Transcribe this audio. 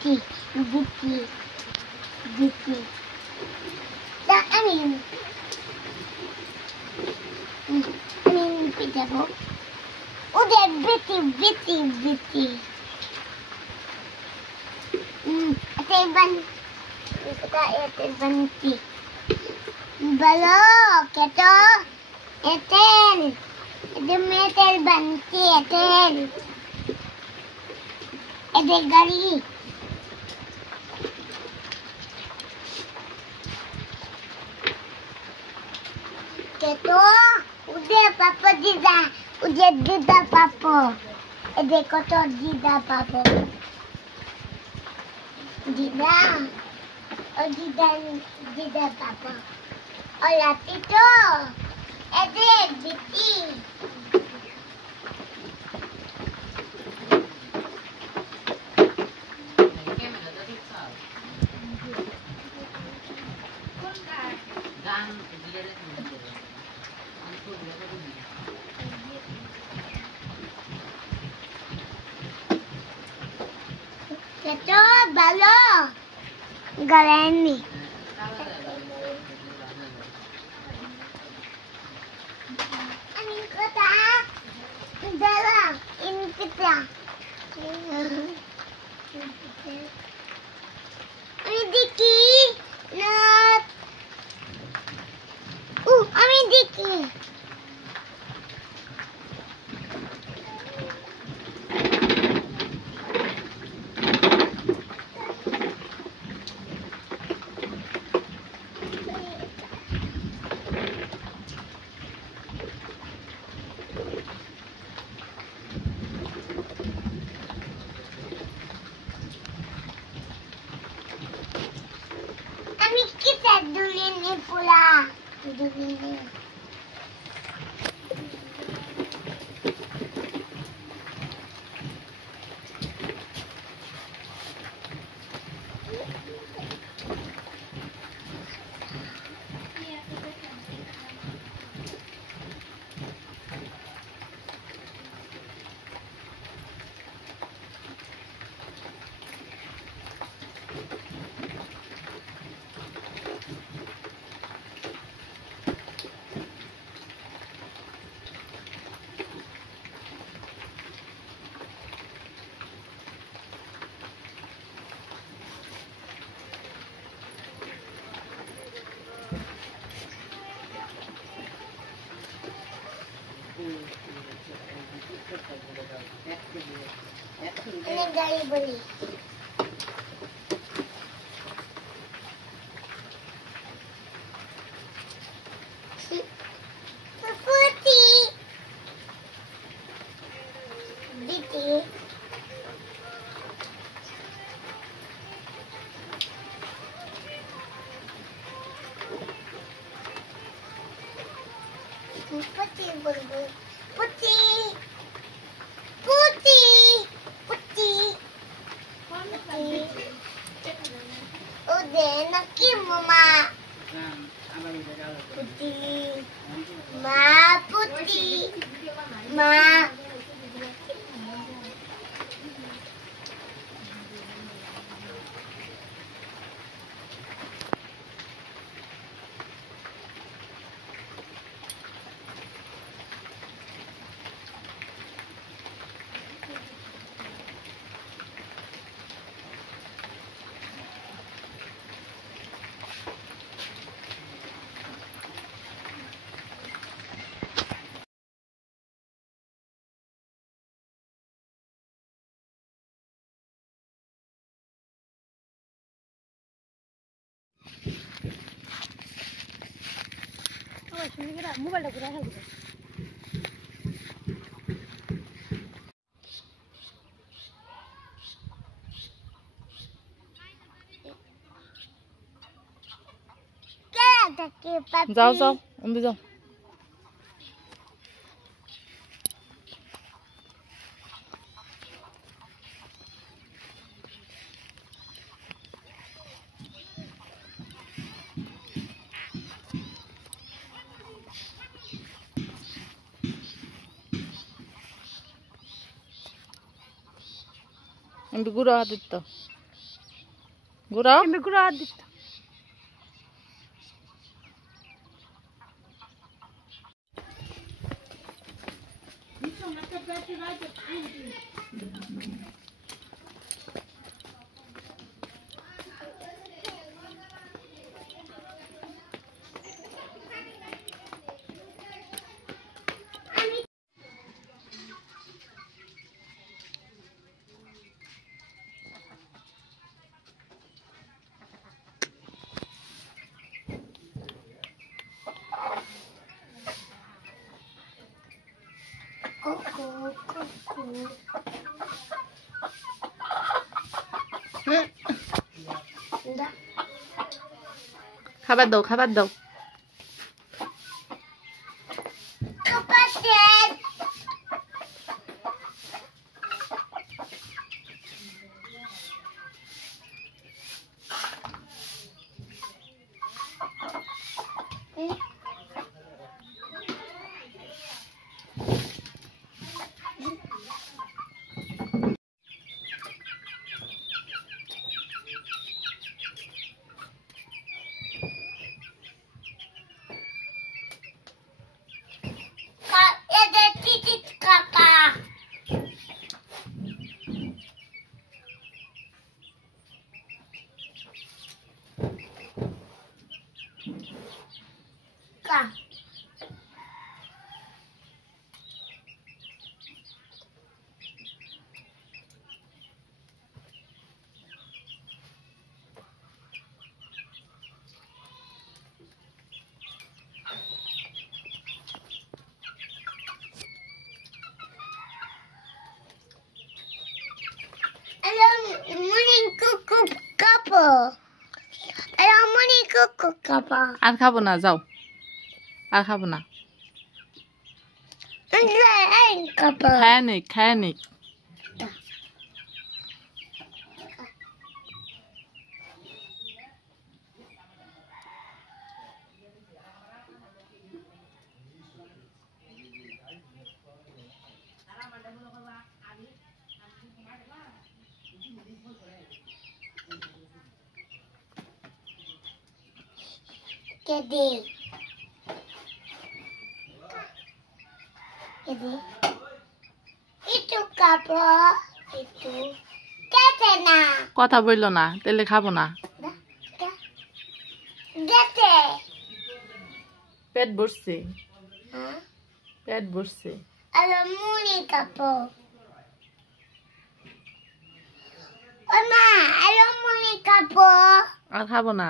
Vicky. That, I mean, pizza bowl. Oh, that bitty. Ito yung banti. Balok, ito. Etel. Ito metal banti, etel. Ito gari. Ito. Udah, papa dida. Udah dida, papa. Ito kotor dida, papa. Dida. Oh, dida, papa. Olah, itu. Ede, biti. Ito, balo. Galeni. Amin kota. Dala. Ini pizza. Amin Diki. Not. Amin Diki. Amin kita dulin pula. Dulin. Ini dari beli. Putih. Biti. Putih bulbul. Putih. Udah, nakim mama. Putih. Putih. মোবাইলটা ঘুরে আসা দিবে যাও যাও অম্বি যাও অম্বি গুড়া দিত ঘুরাও আমি ঘুরা দিত খাবার দাও খাবার দাও আর খাবো না যাও আর খাবো না খায় নিক কথা বললো না তাহলে খাবো না পেট ভরছে পেট ভরছে আর খাবো না